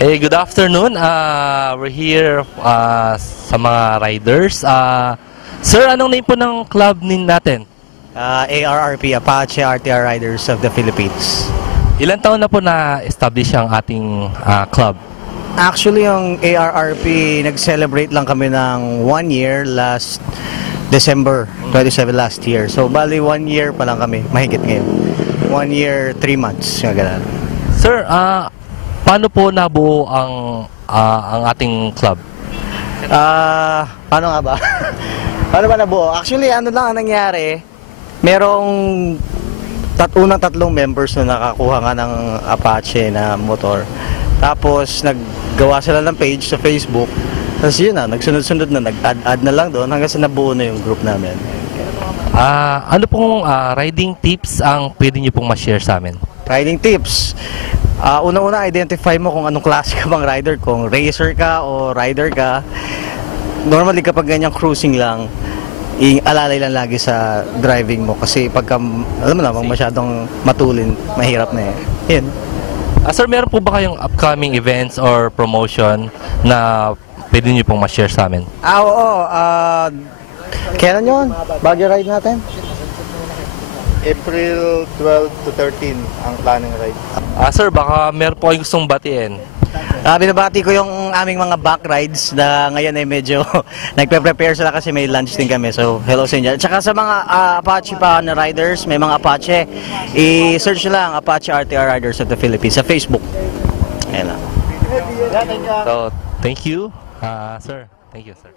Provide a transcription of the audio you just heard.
Good afternoon. We're here sa mga riders. Sir, anong name po ng club natin? ARRP, Apache RTR Riders of the Philippines. Ilan taon na po na-establish ang ating club? Actually, yung ARRP, nag-celebrate lang kami ng 1 year last December 27 last year. So, bali 1 year pa lang kami, mahigit ngayon. 1 year, 3 months, yung ganun. Sir, paano po nabuo ang ating club? Paano nga ba? Paano ba nabuo? Actually, ano lang ang nangyari, merong unang 3 members na nakakuha nga ng Apache na motor. Tapos, naggawa sila ng page sa Facebook. Tapos yun na, nagsunod-sunod na, nag-add na lang doon hanggang sa nabuo na yung group namin. Ano pong riding tips ang pwede niyo pong ma-share sa amin? Riding tips. Una-una, identify mo kung anong klase ka bang rider. Kung racer ka o rider ka. Normally, kapag ganyang cruising lang, alalay lang lagi sa driving mo. Kasi pagka, alam mo naman, masyadong matulin, mahirap na eh. Yun. Sir, meron po ba kayong upcoming events or promotion na pwede niyo pong ma-share sa amin? Oo. Kailan yun? Baguio ride natin? April 12 to 13 ang planning ride. Sir, baka meron po kayong gustong batiin. Binabati ko yung aming mga back rides na ngayon ay medyo nagpe-prepare sila kasi may lunch din kami. So, hello sa inyo. At saka sa mga Apache pa na riders, may mga Apache, i-search lang Apache RTR Riders of the Philippines sa Facebook. Ayan lang. So, thank you, sir. Thank you, sir.